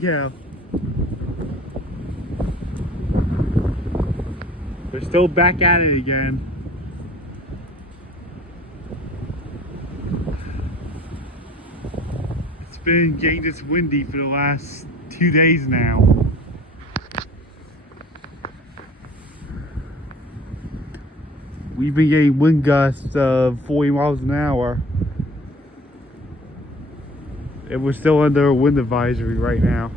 here. They're still back at it again. It's been getting this windy for the last 2 days now. We've been getting wind gusts of 40 miles an hour. And we're still under a wind advisory right now.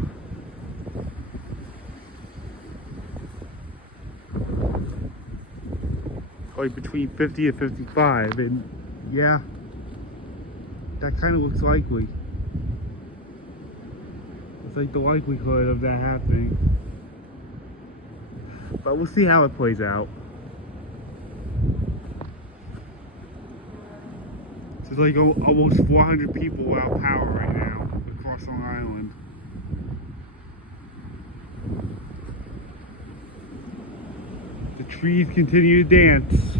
Like between 50 and 55, and yeah, that kind of looks likely. It's like the likelihood of that happening. But we'll see how it plays out. There's like almost 400 people without power right now across Long Island. The trees continue to dance.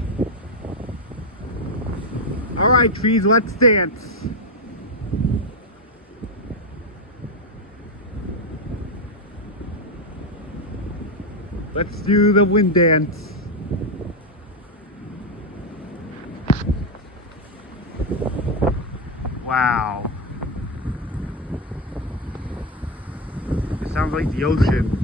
Alright trees, let's dance. Let's do the wind dance. Wow. It sounds like the ocean.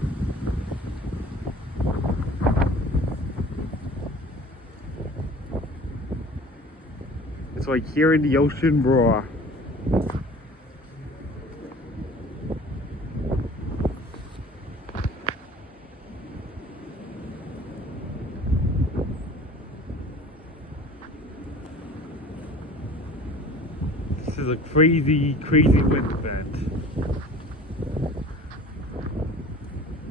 It's like hearing the ocean roar. This is a crazy, crazy wind event.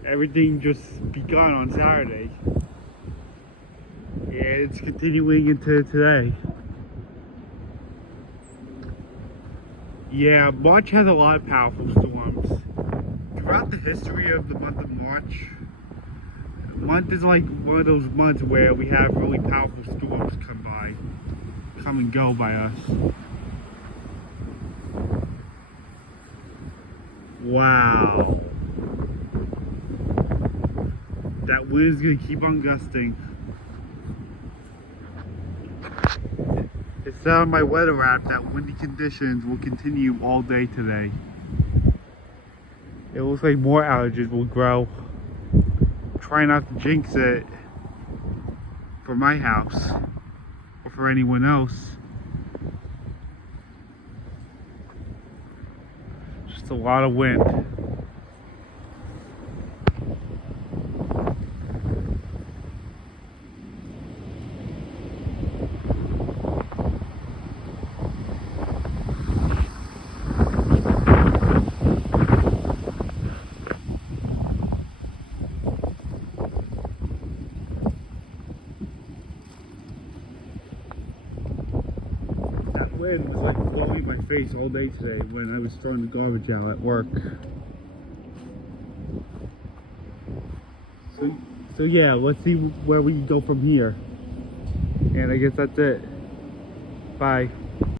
Everything just begun on Saturday. And it's continuing into today. Yeah, March has a lot of powerful storms. Throughout the history of the month of March, month is like one of those months where we have really powerful storms come and go by us. Wow. That wind is going to keep on gusting. It said on my weather app that windy conditions will continue all day today. It looks like more outages will grow. Try not to jinx it for my house or for anyone else. Just a lot of wind. Wind was like blowing my face all day today when I was throwing the garbage out at work. So yeah, let's see where we can go from here. And I guess that's it. Bye.